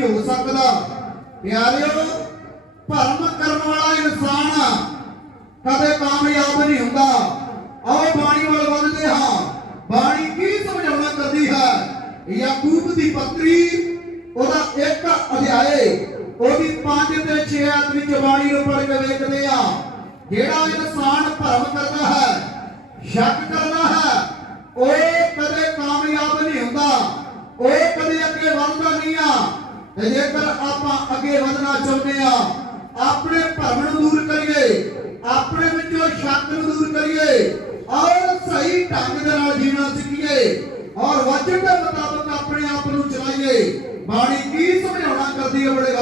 ਨਹੀਂ ਹੋ ਸਕਦਾ। ਪਿਆਰਿਓ, ਭਰਮ ਕਰਨ ਵਾਲਾ ਇਨਸਾਨ ਕਦੇ ਕਾਮਯਾਬ ਨਹੀਂ ਹੁੰਦਾ। ਆਓ ਬਾਣੀ ਵੱਲ ਵੱਧਦੇ ਹਾਂ। ਬਾਣੀ ਕੀ ਸਮਝਾਉਣਾ ਕਰਦੀ ਹੈ? ਯਾਕੂਬ ਦੀ ਪੱਤਰੀ, ਉਹਦਾ ਇੱਕ ਅਧਿਆਏ, ਉਹਦੀ 5 ਤੇ 6 ਅਧ ਵਿੱਚ ਬਾਣੀ ਨੂੰ ਪੜ੍ਹ ਕੇ ਵੇਖਦੇ ਆ ਜਿਹੜਾ ਇਨਸਾਨ ਭਰਮ ਕਰਦਾ ਹੈ, ਸ਼ੱਕ ਕਰਦਾ ਹੈ, ਉਹ ਕਦੇ ਕਾਮਯਾਬ ਨਹੀਂ ਹੁੰਦਾ। ਉਹ ਕਦੇ ਅੱਗੇ ਵਧਦਾ ਨਹੀਂ ਆ। ਜੇਕਰ ਆਪਾਂ ਅੱਗੇ ਵਧਣਾ ਚਾਹੁੰਦੇ ਆ ਆਪਣੇ ਭਰਮ ਨੂੰ ਦੂਰ ਕਰੀਏ, ਆਪਣੇ ਵਿੱਚੋਂ ਸ਼ੱਕ ਨੂੰ ਦੂਰ ਕਰੀਏ, ਔਰ ਸਹੀ ਢੰਗ ਦੇ ਨਾਲ ਜੀਣਾ ਸਿੱਖੀਏ, ਔਰ ਵਚਨ ਦੇ ਮੁਤਾਬਕ ਆਪਣੇ ਆਪ ਨੂੰ ਚਲਾਈਏ। ਬਾਣੀ ਕੀ ਸਮਝਾਉਣਾ ਕਰਦੀ ਹੈ ਬੜੇ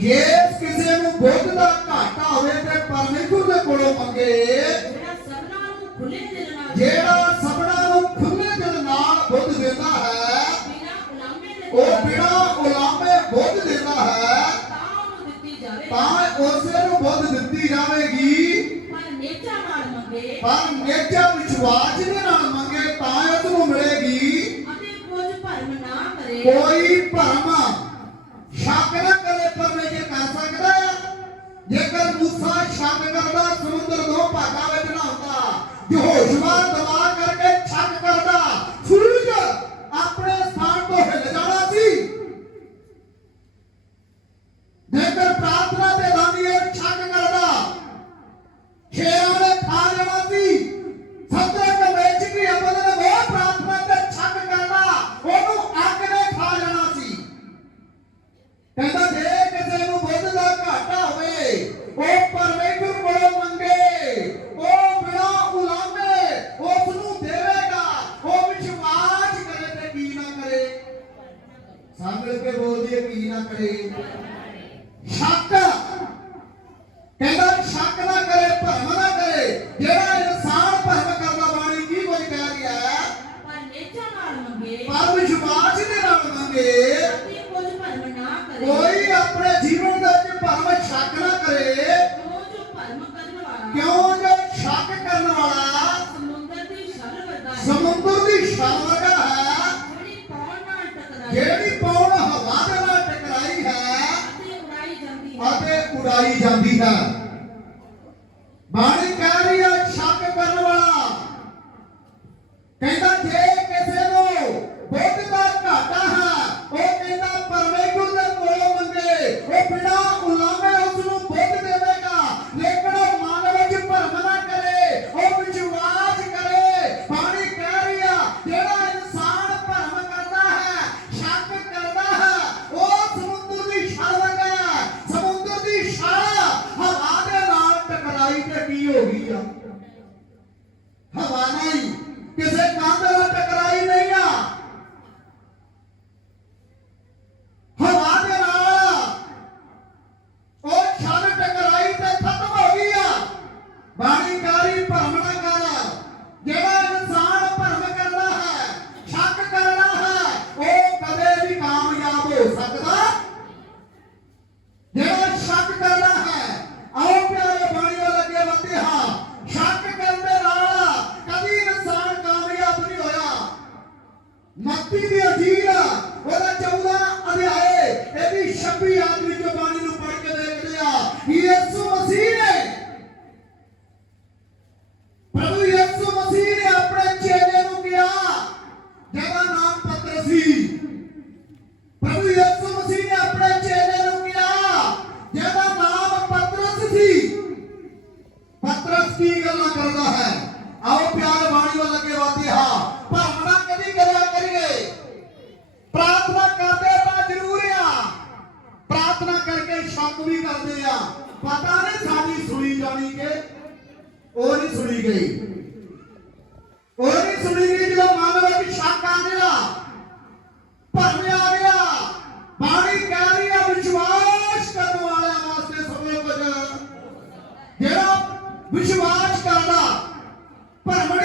ਜੇ ਕਿਸੇ ਨੂੰ ਬੁੱਧ ਦਾ ਘਾਟਾ ਹੋਵੇ ਤੇ ਪਰਮੇਸ਼ਰ ਦੇ ਕੋਲੋਂ ਮੰਗੇ। ਜਿਹੜਾ ਸਭਨਾਂ ਨੂੰ ਖੁੱਲੇ ਦਿਲ ਨਾਲ ਬੁੱਧ ਦਿੰਦਾ ਹੈ ਉਹ ਬਿਨਾ ਉਲਾਮੇ ਬੁੱਧ ਦਿੰਦਾ ਹੈ। ਤਾਂ ਉਸੇ ਨੂੰ ਬੁੱਧ ਦਿੱਤੀ ਜਾਵੇਗੀ। ਪਰ ਨੇਚਾ ਵਿਸ਼ਵਾਸ ਦੇ ਨਾਲ ਮੰਗੇ ਤਾਂ ਉਸ ਮਿਲੇਗੀ। ਅਤੇ ਭਰਮ ਨਾ ਕਰੇ। ਕੋਈ ਭਰਮ ਸ਼ੱਕ ਨਾ ਕਰੇ ਪਰਮੇਸ਼ਰ ਕਰ ਸਕਦਾ ਜੇਕਰ ਮੂਸਾ ਸ਼ੱਕ ਕਰਦਾ, ਸਮੁੰਦਰ ਦੋ ਭਾਗਾਂ ਵਿੱਚ ਨਾ ਹੁੰਦਾ। ਜੋਸ਼ਵਾ ਕਰਕੇ ficar ਹਵਾ ਨਹੀਂ ਕਿਸੇ ਕੰਧ ਵਿਸ਼ਵਾਸ ਕਰਦਾ। ਭਰਮ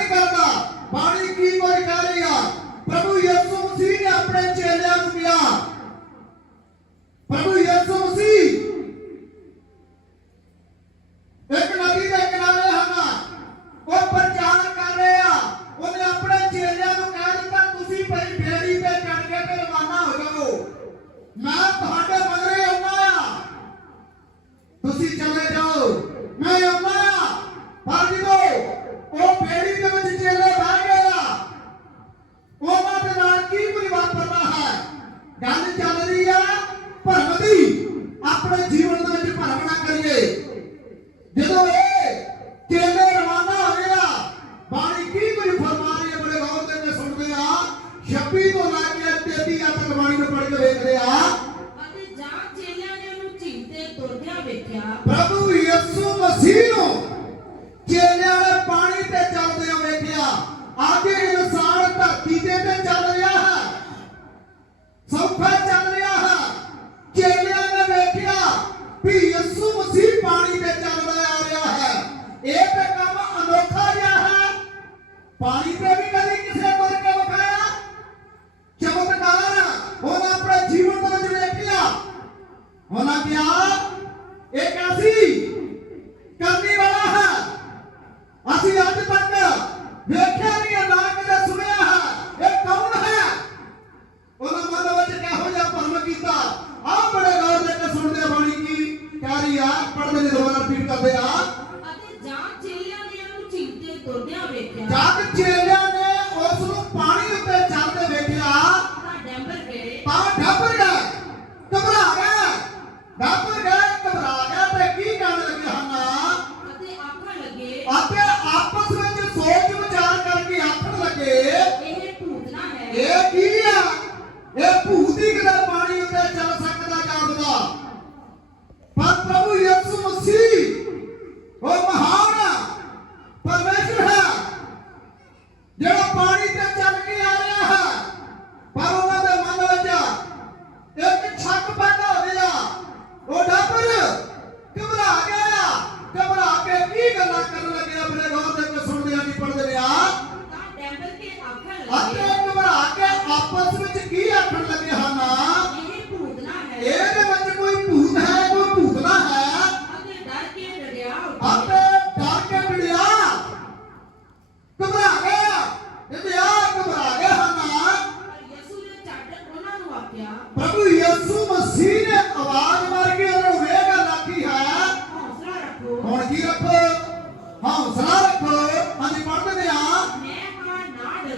ਅਸੀਂ ਅੱਜ ਤੱਕ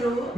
ਨਾ ਡਰੋ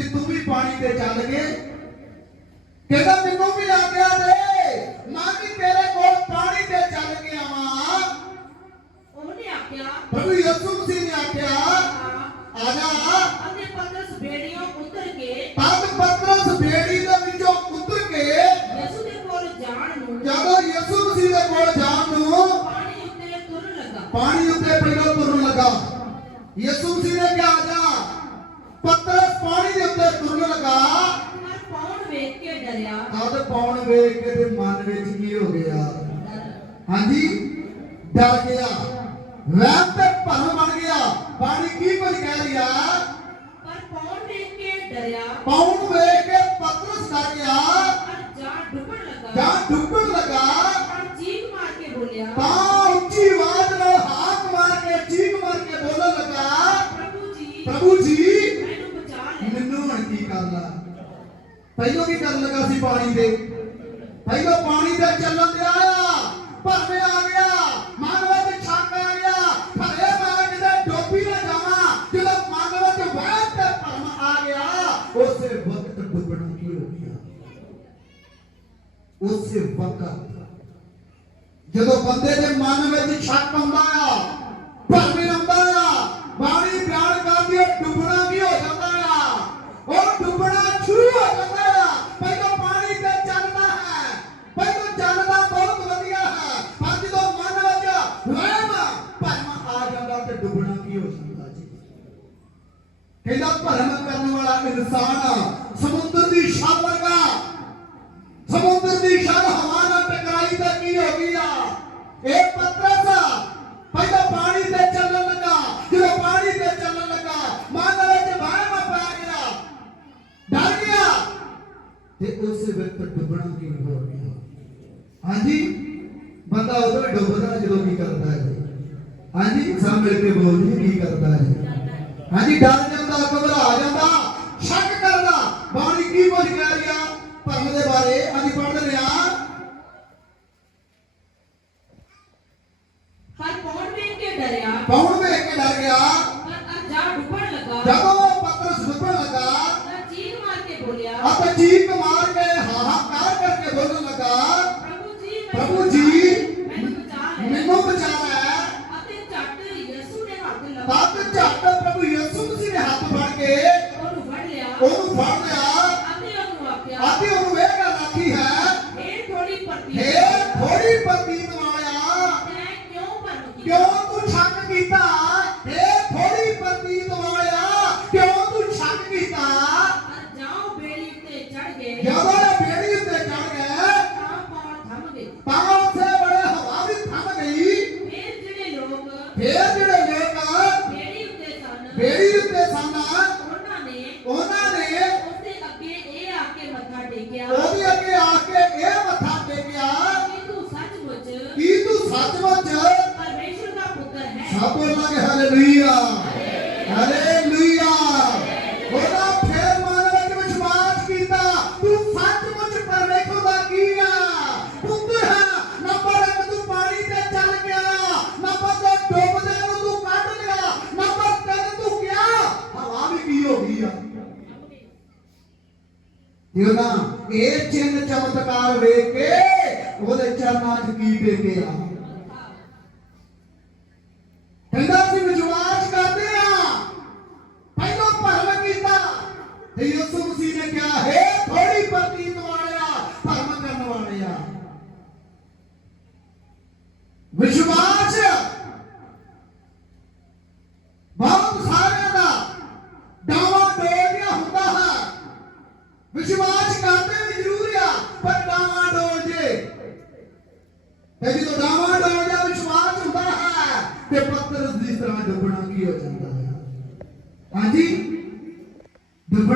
ਵੀ ਤੂੰ ਵੀ ਪਾਣੀ ਤੇ ਚੱਲ ਕੇ ਕਹਿੰਦਾ वानिकी पर कह दिया पर पौन देख के डरया पौन देख के पत्रस का गया जान डुबन लगा। लगा चीख मार के बोलिया। हाँ ऊँची आवाज़ में हाथ मार के चीख मार के बोलन लगा। प्रभु जी प्रभु जी मैंने की ਉਸੇ ਵਕਤ ਜਦੋਂ ਬੰਦੇ ਦੇ ਮਨ ਵਿੱਚ ਸ਼ੱਕ ਆਉਂਦਾ ਆ ਭਰਮੇ ਹਾਂਜੀ, ਡਰ ਜਾਂਦਾ, ਘਬਰਾ ਜਾਂਦਾ, ਸ਼ੱਕ ਕਰਦਾ, ਬਾਣੀ ਕੀ ਕੁਝ ਕਹਿ ਰਿਹਾ ਧਰਮ ਦੇ ਬਾਰੇ ਅਸੀਂ ਪੜ੍ਹਦੇ ਆ ਆ ਇਹਨਾਂ ਇਹ ਚਿੰਨ ਚਮਤਕਾਰ ਵੇਖ ਕੇ ਉਹਦੇ ਚਰਨਾਂ 'ਚ ਕੀ ਵੇਖਿਆ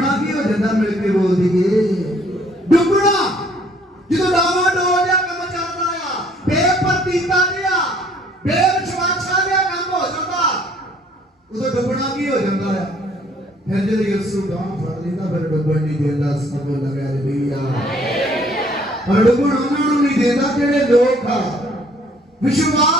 ਡੁੱਬਣਾ ਕੀ ਹੋ ਜਾਂਦਾ ਮਿਲ ਕੇ ਬੋਲ ਦਈਏ ਡੁੱਬਣਾ ਜਦੋਂ ਡਾਵਾ ਡੋਲ ਜਾਂ ਕੰਮ ਚੱਲਦਾ ਆ ਬੇਪਰਤੀਤਾ ਲਿਆ ਬੇਵਿਸ਼ਵਾਸਾ ਲਿਆ ਕੰਮ ਹੋ ਜਾਂਦਾ। ਉਦੋਂ ਡੁੱਬਣਾ ਕੀ ਹੋ ਜਾਂਦਾ ਆ? ਫਿਰ ਜਦੋਂ ਯਿਸੂ ਡਾਂ ਫੜ ਲੈਂਦਾ ਫਿਰ ਡੁੱਬਣ ਨਹੀਂ ਦਿੰਦਾ ਸਭ ਲਗਿਆ ਲਈਆ ਪਰ ਡੁੱਬਣ ਨੂੰ ਨਹੀਂ ਦਿੰਦਾ, ਜਿਹੜੇ ਲੋਕ ਆ। ਵਿਸ਼ਵਾਸ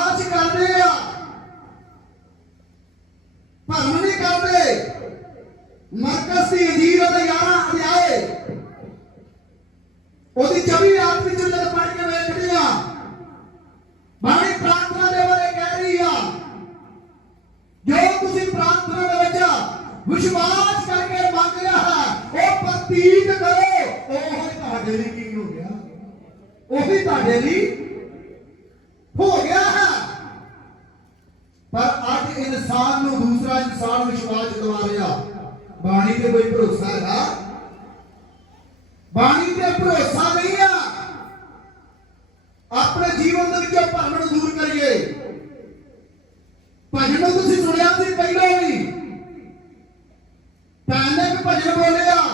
ਹੈ ਕਰੋ। ਉਹ ਤੁਹਾਡੇ ਲਈ ਕੀ ਹੋ ਗਿਆ? ਉਹੀ ਤੁਹਾਡੇ ਲਈ ਹੋ ਗਿਆ ਹੈ। ਪਰ ਅੱਜ ਇਨਸਾਨ ਨੂੰ ਦੂਸਰਾ ਇਨਸਾਨ ਵਿਸ਼ਵਾਸ ਦਿਵਾ ਰਿਹਾ। ਬਾਣੀ ਤੇ ਕੋਈ ਭਰੋਸਾ ਹੈਗਾ? ਬਾਣੀ ਤੇ ਭਰੋਸਾ ਨਹੀਂ ਆ। ਆਪਣੇ ਜੀਵਨ ਦੇ ਵਿੱਚੋਂ ਭਰਮ ਨੂੰ ਦੂਰ ਕਰੀਏ। ਭਜਨ ਨੂੰ ਤੁਸੀਂ ਸੁਣਿਆ ਸੀ ਪਹਿਲਾਂ ਵੀ। ਭੈਣ ਨੇ ਭਜਨ ਬੋਲਿਆ।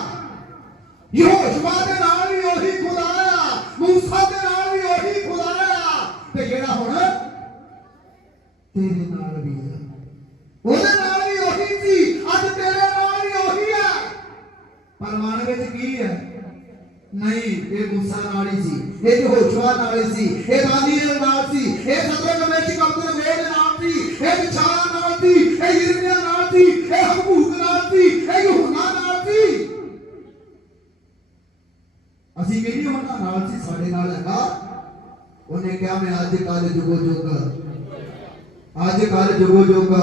ਯਹੋਸ਼ਵਾ ਦੇ ਨਾਲ ਵੀ ਉਹੀ ਖੁਦਾ ਆ, ਮੂਸਾ ਦੇ ਨਾਲ ਵੀ ਉਹੀ ਖੁਦਾ ਆ। ਤੇ ਜਿਹੜਾ ਹੁਣ ਤੇਰੇ ਨਾਲ ਵੀ ਆ। ਉਹਦੇ ਨਾਲ ਵੀ ਉਹੀ ਸੀ, ਅੱਜ ਤੇਰੇ ਨਾਲ ਵੀ ਉਹੀ ਹੈ ਪਰ ਮਨ ਵਿੱਚ ਕੀ ਹੈ? ਨਹੀਂ, ਇਹ ਮੂਸਾ ਨਾਲ ਹੀ ਸੀ, ਇਹ ਯਹੋਸ਼ਵਾ ਨਾਲ ਹੀ ਸੀ, ਇਹ ਦਾਨੀਏਲ ਨਾਲ ਸੀ, ਇਹ ਸਤਰਕ ਵਿੱਚ ਕਬਦਰ ਵੇਦ ਨਾਲ ਸੀ, ਇਹ ਵਿਚਾਰ ਨਾਲ ਸੀ ਇਹ ਯਿਰਮੀਆ ਨਾਲ ਸੀ ਇਹ ਹਬੂਕ ਨਾਲ ਸੀ ਇਹ ਯਹੋਨਾ ਨਾਲ ਸੀ ਅਸੀਂ ਕਹਿੰਦੇ ਉਹਨਾਂ ਨਾਲ ਸੀ ਸਾਡੇ ਨਾਲ ਹੈਗਾ। ਉਹਨੇ ਕਿਹਾ, ਮੈਂ ਅੱਜ ਕੱਲ ਜੁਗੋ ਜੁਗ। ਅੱਜ ਕੱਲ ਜੁਗੋ ਜੁਗ।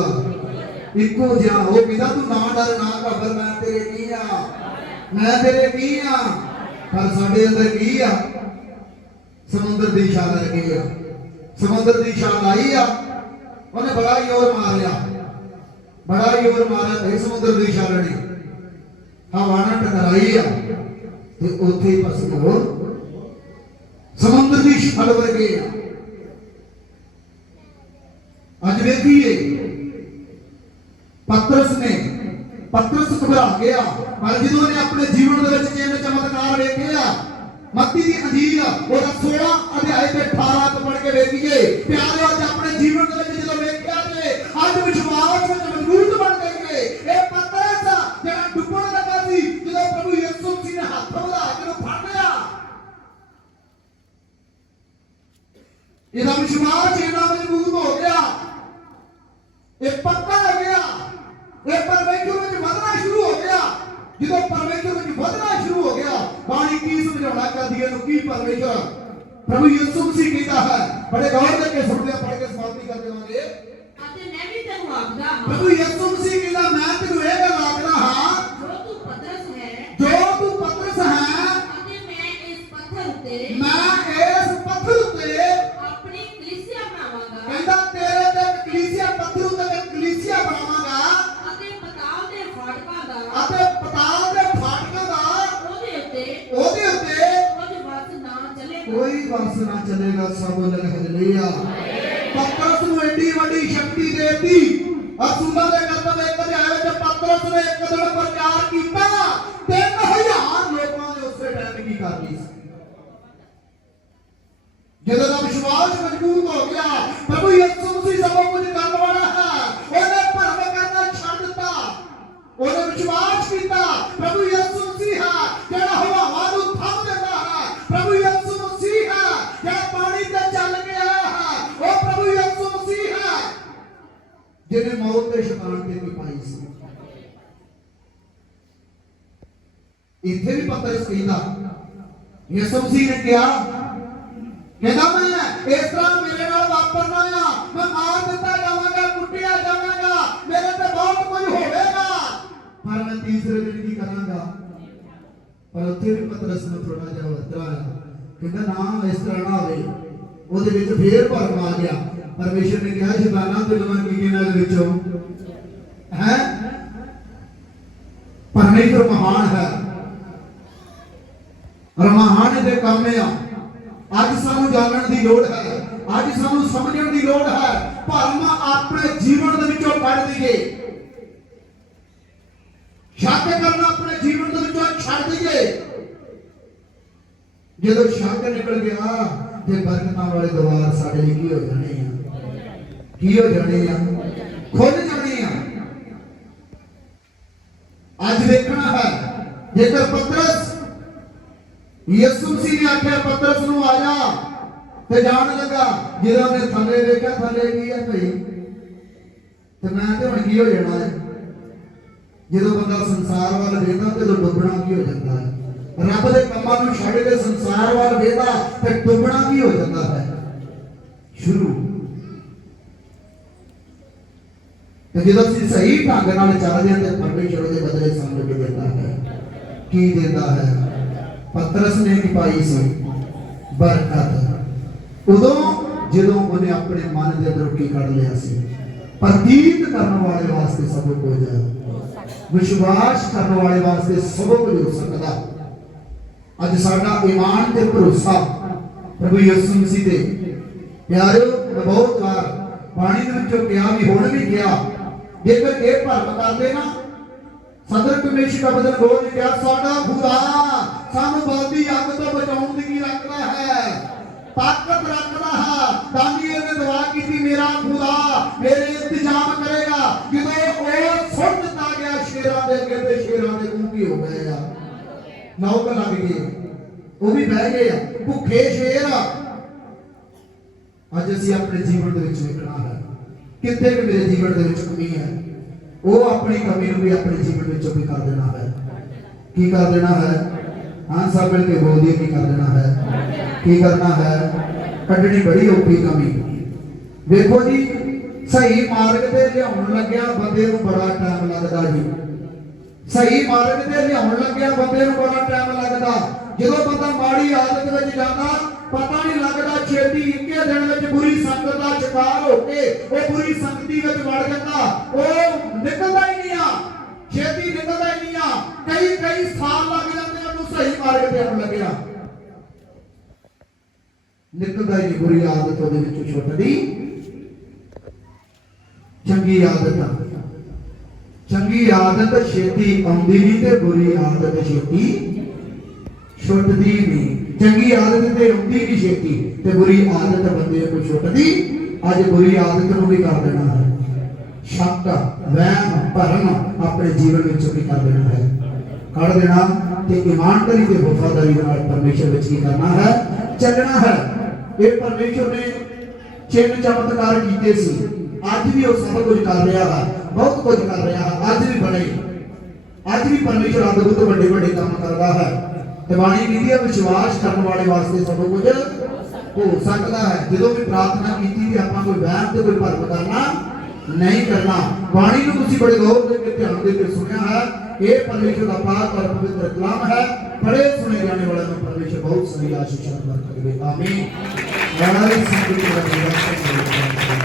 ਇੱਕੋ ਜਿਹਾ ਉਹ ਕਹਿੰਦਾ ਤੂੰ ਨਾ ਡਰ, ਨਾ ਘਬਰ, ਮੈਂ ਤੇਰੇ ਕੀ ਆ? ਮੈਂ ਤੇਰੇ ਕੀ ਆ? ਪਰ ਸਾਡੇ ਅੰਦਰ ਕੀ ਆ? ਸਮੁੰਦਰ ਦੀ ਛਾਲ ਲੱਗੀ ਆ। ਸਮੁੰਦਰ ਦੀ ਛਾਲ ਆਈ ਆ। ਉਹਨੇ ਬੜਾ ਜ਼ੋਰ ਮਾਰਿਆ। ਬੜਾ ਜ਼ੋਰ ਮਾਰਿਆ ਤੇ ਸਮੁੰਦਰ ਦੀ ਛਾਲ ਨੇ। ਹਵਾ ਨਾਲ ਟਕਰਾਈ ਆ ਤੇ ਉੱਥੇ ਹੀ ਬਸ ਹੋ ਸਮੁੰਦਰ ਦੀ ਛਾਲ ਵਰਗੇ। ਆ ਅੱਜ ਵੇਖੀਏ, ਪਤਰਸ ਨੇ ਪਤਰਸ ਘਬਰਾ ਗਿਆ। ਪਰ ਜਦੋਂ ਉਹਨੇ ਆਪਣੇ ਜੀਵਨ ਦੇ ਵਿੱਚ ਕਿੰਨੇ ਚਮਤਕਾਰ ਵੇਖਿਆ, ਮੱਤੀ ਦੀ ਅੰਜੀਰ ਉਹਦਾ 16 ਅਧਿਆਇ ਤੇ 18 ਤੋਂ ਪੜ੍ਹ ਕੇ ਵੇਖੀਏ, ਪਿਆਰਿਓ, ਅੱਜ ਆਪਣੇ ਜੀਵਨ ਦੇ ਇਹਦਾ ਵਿਸ਼ਵਾਸ ਇਹਨਾਂ ਮਜ਼ਬੂਤ ਹੋ ਗਿਆ। ਇਹ ਪੱਕਾ ਹੋ ਗਿਆ। ਇਹ ਪਰਮੇਸ਼ਰ ਵਿੱਚ ਵਧਣਾ ਸ਼ੁਰੂ ਹੋ ਗਿਆ। ਜਦੋਂ ਪਰਮੇਸ਼ਰ ਵਿੱਚ ਵਧਣਾ ਸ਼ੁਰੂ ਹੋ ਗਿਆ, ਬਾਣੀ ਕੀ ਸਮਝਾਉਣਾ ਚਾਹਦੀ ਹੈ? ਨੂੰ ਕੀ ਪਰਮੇਸ਼ਰ? ਪ੍ਰਭੂ ਯਿਸੂ ਮਸੀਹ ਕਹਿੰਦਾ ਹੈ। ਬੜੇ ਗੌਰ ਦੇ ਕੇ ਸੁਣਦੇ ਆ, ਪੜ੍ਹ ਕੇ ਸਮਾਪਤੀ ਕਰ ਦੇਵਾਂਗੇ। ਜਦੋਂ ਦਾ ਵਿਸ਼ਵਾਸ ਮਜ਼ਬੂਤ ਹੋ ਗਿਆ ਪ੍ਰਭੂ ਯਿਸੂ ਮਸੀਹ ਸਭ ਕੁਝ ਕਰਨ ਵਾਲਾ ਹੈ ਉਹਨੇ ਭਰਮ ਕਰਨਾ ਛੱਡ ਦਿੱਤਾ ਉਹਨੇ ਵਿਸ਼ਵਾਸ ਕੀਤਾ ਪ੍ਰਭੂ ਯਿਸੂ ਮਸੀਹ ਹੈ ਜਿਹੜਾ ਹਵਾਵਾਂ ਨੂੰ ਥੰਮ ਦਿੰਦਾ ਹੈ ਪ੍ਰਭੂ ਯਿਸੂ ਮਸੀਹ ਹੈ ਜਿਹੜਾ ਪਾਣੀ ਤੇ ਚੱਲ ਕੇ ਆਇਆ ਹੈ ਉਹ ਪ੍ਰਭੂ ਯਿਸੂ ਮਸੀਹ ਹੈ ਜਿਹਨੇ ਮੌਤ ਤੇ ਸ਼ੈਤਾਨ ਤੇ ਵੀ ਪਾਈ ਸੀ ਇੱਥੇ ਵੀ ਪਤਰਸ ਕਹਿੰਦਾ ਯਿਸੂ ਮਸੀਹ ਨੇ ਕਿਹਾ ਕਹਿੰਦਾ ਮੈਂ ਇਸ ਤਰ੍ਹਾਂ ਮੇਰੇ ਨਾਲ ਵਾਪਰਨਾ ਆ। ਮੈਂ ਮਾਰ ਦਿੱਤਾ ਜਾਵਾਂਗਾ, ਕੁੱਟਿਆ ਜਾਵਾਂਗਾ। ਮੇਰੇ ਤੇ ਬਹੁਤ ਕੁਝ ਹੋਵੇਗਾ। ਪਰ ਮੈਂ ਤੀਸਰੇ ਦਿਨ ਕੀ ਕਰਾਂਗਾ? ਪਰ ਉੱਥੇ ਵੀ ਪਤਰਸ ਨੂੰ ਥੋੜਾ ਜਿਹਾ ਵੱਧਰਾ ਆਇਆ ਕਹਿੰਦਾ, ਨਾ, ਇਸ ਤਰ੍ਹਾਂ ਨਾ ਹੋਵੇ। ਉਹਦੇ ਵਿੱਚ ਫੇਰ ਭਰਮ ਆ ਗਿਆ। ਪਰਮੇਸ਼ਰ ਨੇ ਕਿਹਾ, ਸ਼ੈਤਾਨਾਂ ਤੋਂ ਲਵਾਂ ਕੀ ਇਹਨਾਂ ਦੇ ਵਿੱਚੋਂ। ਹੈ? ਪਰਮੇਸ਼ਰ ਮਹਾਨ ਹੈ। ਔਰ ਮਹਾਨ ਦੇ ਕੰਮ ਆ। ਅੱਜ ਸਾਨੂੰ ਜਾਣਨ ਦੀ ਲੋੜ ਹੈ। ਅੱਜ ਸਾਨੂੰ ਸਮਝਣ ਦੀ ਲੋੜ ਹੈ। ਭਰਮ ਆਪਣੇ ਜੀਵਨ ਦੇ ਵਿੱਚੋਂ ਕੱਢ ਦਈਏ। ਸ਼ੱਕ ਕਰਨਾ ਆਪਣੇ ਜੀਵਨ ਦੇ ਵਿੱਚੋਂ ਛੱਡ ਦਈਏ। ਜਦੋਂ ਸ਼ੱਕ ਨਿਕਲ ਗਿਆ, ਤੇ ਬਰਕਤਾਂ ਵਾਲੇ ਦਵਾਰ ਸਾਡੇ ਲਈ ਕੀ ਹੋ ਜਾਣੇ ਆ? ਕੀ ਹੋ ਜਾਣੇ ਆ? ਖੁੱਲ ਜਾਣੇ ਆ। ਅੱਜ ਵੇਖਣਾ ਹੈ, ਜੇਕਰ ਪਤਰਸ ਯਿਸੂ ਨੇ ਆਖਿਆ, ਪਤਰਸ ਨੂੰ ਆ ਜਾ ਤੇ ਜਾਣ ਲੱਗਾ। ਜਦੋਂ ਉਹਨੇ ਥੱਲੇ ਵੇਖਿਆ ਥੱਲੇ ਕੀ ਹੈ ਭਈ? ਤੇ ਮੈਂ ਤੇ ਹੁਣ ਕੀ ਹੋ ਜਾਣਾ ਹੈ? ਜਦੋਂ ਬੰਦਾ ਸੰਸਾਰ ਵੱਲ ਵੇਖਦਾ ਤੇ ਡੁੱਬਣਾ ਕੀ ਹੋ ਜਾਂਦਾ ਹੈ? ਰੱਬ ਦੇ ਕੰਮਾਂ ਨੂੰ ਛੱਡ ਕੇ ਸੰਸਾਰ ਵੱਲ ਵੇਖਦਾ ਤੇ ਡੁੱਬਣਾ ਕੀ ਹੋ ਜਾਂਦਾ ਹੈ? ਸ਼ੁਰੂ। ਤੇ ਜਦੋਂ ਅਸੀਂ ਸਹੀ ਢੰਗ ਨਾਲ ਚੱਲਦੇ ਹਾਂ ਤੇ ਪਰਮੇਸ਼ਰ ਉਹਦੇ ਬਦਲੇ ਸਾਨੂੰ ਕੀ ਦਿੰਦਾ ਹੈ? ਕੀ ਦਿੰਦਾ ਹੈ? ਪਤਰਸ ਨੇ ਕੀ ਪਾਈ ਸੀ? ਬਰਕਤ। ਉਦੋਂ ਜਦੋਂ ਉਹਨੇ ਆਪਣੇ ਮਨ ਦੇ ਅੰਦਰੋਂ ਕੀ ਕੱਢ ਲਿਆ ਸੀ, ਪ੍ਰਤੀਤ ਕਰਨ ਵਾਲੇ ਵਾਸਤੇ ਸਭ ਕੁਝ ਵਿਸ਼ਵਾਸ ਕਰਨ ਵਾਲੇ ਵਾਸਤੇ ਸਭ ਕੁਝ ਹੋ ਸਕਦਾ। ਅੱਜ ਸਾਡਾ ਈਮਾਨ ਤੇ ਭਰੋਸਾ ਪ੍ਰਭੂ ਯਿਸੂ ਮਸੀਹ ਤੇ। ਪਿਆਰਿਓ ਬਹੁਤ ਵਾਰ ਪਾਣੀ ਦੇ ਵਿੱਚੋਂ ਕਿਹਾ ਵੀ, ਹੁਣ ਵੀ ਕਿਹਾ, ਜੇਕਰ ਇਹ ਭਰਮ ਕਰਦੇ ਨਾ, ਸਦਰ ਕਮੇਸ਼ ਦਾ ਬਦਲ ਬੋਲ ਕਿਹਾ, ਸਾਡਾ ਖੁਦਾ ਸਾਨੂੰ ਬਲਦੀ ਅੱਗ ਤੋਂ ਬਚਾਉਣ ਦੀ ਕੀ ਰੱਖਦਾ ਹੈ? ਤਾਕਤ ਰੱਖਦਾ ਹੈ। ਦਾਨੀਏਲ ਨੇ ਦੁਆ ਕੀਤੀ, ਮੇਰਾ ਖੁਦਾ ਮੇਰੇ ਇੰਤਜ਼ਾਮ ਕਰੇਗਾ। ਜਦੋਂ ਉਹ ਸੁੱਟ ਦਿੱਤਾ ਗਿਆ, ਸ਼ੇਰਾਂ ਦੇ ਅੱਗੇ ਤੇ ਸ਼ੇਰਾਂ ਦੇ ਮੂੰਹ ਹੋ ਗਏ ਆ? ਨੌਕ ਲੱਗ ਗਏ। ਉਹ ਵੀ ਬਹਿ ਗਏ ਆ। ਭੁੱਖੇ ਸ਼ੇਰ ਆ। ਅੱਜ ਅਸੀਂ ਆਪਣੇ ਜੀਵਨ ਦੇ ਵਿੱਚ ਵੇਖਣਾ ਹੈ। ਕਿੱਥੇ ਕਿ ਮੇਰੇ ਜੀਵਨ ਦੇ ਵਿੱਚ ਕਮੀ ਹੈ? ਉਹ ਆਪਣੀ ਕਮੀ ਨੂੰ ਵੀ ਆਪਣੇ ਜੀਵਨ ਵਿੱਚੋਂ ਵੀ ਕਰ ਦੇਣਾ ਹੈ। ਕੀ ਕਰ ਦੇਣਾ ਹੈ? ਹਾਂ ਸਭ ਮਿਲ ਕੇ ਬੋਲ ਕੀ ਕਰ ਹੈ? ਕੀ ਕਰਨਾ ਹੈ? ਕੱਢਣੀ ਬੜੀ ਔਖੀ ਕਮੀ। ਵੇਖੋ ਜੀ, ਸਹੀ ਮਾਰਗ ਤੇ ਲਿਆਉਣ ਲੱਗਿਆ ਬੰਦੇ ਨੂੰ ਬੜਾ ਟਾਈਮ ਲੱਗਦਾ ਜੀ। ਸਹੀ ਮਾਰਗ ਤੇ ਲਿਆਉਣ ਲੱਗਿਆ ਬੰਦੇ ਨੂੰ ਬੜਾ ਟਾਈਮ ਲੱਗਦਾ। ਜਦੋਂ ਬੰਦਾ ਮਾੜੀ ਆਦਤ ਵਿੱਚ ਜਾਂਦਾ, ਪਤਾ ਨਹੀਂ ਲੱਗਦਾ ਛੇਤੀ ਇੱਕੇ ਦਿਨ ਵਿੱਚ ਬੁਰੀ ਸੰਗਤ ਦਾ ਸ਼ਿਕਾਰ ਹੋ ਕੇ ਉਹ ਬੁਰੀ ਸੰਗਤੀ ਵਿੱਚ ਵੜ ਜਾਂਦਾ। ਉਹ ਨਿਕਲਦਾ ਹੀ ਨਹੀਂ ਆ। ਛੇਤੀ ਨਿਕਲਦਾ ਹੀ ਨਹੀਂ ਆ। ਕਈ ਕਈ ਸਾਲ ਲੱਗ ਜਾਂਦੇ ਉਹਨੂੰ ਸਹੀ ਮਾਰਗ ਤੇ ਆਉਣ ਲੱਗਿਆ ਨਿਕਲਦਾ ਹੀ ਨਹੀਂ ਬੁਰੀ ਆਦਤ ਉਹਦੇ ਵਿੱਚੋਂ ਛੁੱਟਦੀ। ਚੰਗੀ ਆਦਤ ਆ। ਚੰਗੀ ਆਦਤ ਛੇਤੀ ਆਉਂਦੀ ਨਹੀਂ ਤੇ ਬੁਰੀ ਆਦਤ ਛੇਤੀ ਛੁੱਟਦੀ ਨਹੀਂ। ਚੰਗੀ ਆਦਤ ਤੇ ਆਉਂਦੀ ਨਹੀਂ ਛੇਤੀ ਤੇ ਬੁਰੀ ਆਦਤ ਬੰਦੇ ਨੂੰ ਛੁੱਟਦੀ। ਅੱਜ ਬੁਰੀ ਆਦਤ ਨੂੰ ਵੀ ਕਰ ਦੇਣਾ ਹੈ। ਸ਼ੱਕ, ਵਹਿਮ, ਭਰਮ ਆਪਣੇ ਜੀਵਨ ਵਿੱਚੋਂ ਵੀ ਕਰ ਦੇਣਾ ਹੈ। ਕੱਢ ਦੇਣਾ ਤੇ ਇਮਾਨਦਾਰੀ ਤੇ ਵਫਾਦਾਰੀ ਨਾਲ ਪਰਮੇਸ਼ਰ ਵਿੱਚ ਕੀ ਕਰਨਾ ਹੈ? ਚੱਲਣਾ ਹੈ। ਇਹ ਪਰਮੇਸ਼ਰ ਨੇ ਚਿੰਨ ਚਮਤਕਾਰ ਕੀਤੇ ਸੀ। ਅੱਜ ਵੀ ਉਹ ਸਭ ਕੁਝ ਕਰ ਰਿਹਾ ਹੈ। ਬਹੁਤ ਕੁਝ ਕਰ ਰਿਹਾ ਹੈ। ਅੱਜ ਵੀ ਬਣੇ। ਅੱਜ ਵੀ ਪਰਮੇਸ਼ਰ ਅਦਭੁਤ ਵੱਡੇ ਵੱਡੇ ਕੰਮ ਕਰਦਾ ਹੈ। ਤੇ ਬਾਣੀ ਕਹਿੰਦੀ ਹੈ, ਵਿਸ਼ਵਾਸ ਕਰਨ ਵਾਲੇ ਵਾਸਤੇ ਸਭ ਕੁਝ ਹੋ ਸਕਦਾ ਹੈ। ਜਦੋਂ ਵੀ ਪ੍ਰਾਰਥਨਾ ਕੀਤੀ ਤੇ ਆਪਾਂ ਕੋਈ ਵਹਿਮ ਤੇ ਕੋਈ ਭਰਮ ਕਰਨਾ ਨਹੀਂ ਕਰਨਾ ਬਾਣੀ ਨੂੰ ਤੁਸੀਂ ਬੜੇ ਗੌਰ ਦੇ ਕੇ ਧਿਆਨ ਦੇ ਕੇ ਸੁਣਿਆ ਹੈ ਇਹ ਪਰਮੇਸ਼ਰ ਦਾ ਪਾਕ ਔਰ ਪਵਿੱਤਰ ਕਲਾਮ ਹੈ ਬੜੇ ਸੁਣੇ ਜਾਣੇ ਵਾਲਾ ਨੂੰ ਪਰਮੇਸ਼ਰ ਬਹੁਤ ਸਾਰੀ ਆਸ਼ੀਸ਼ਾਂ ਬਰਕਤ ਦੇਵੇ ਆਮੀਨ ਵਾਹਿਗੁਰੂ ਜੀ ਕਾ ਖਾਲਸਾ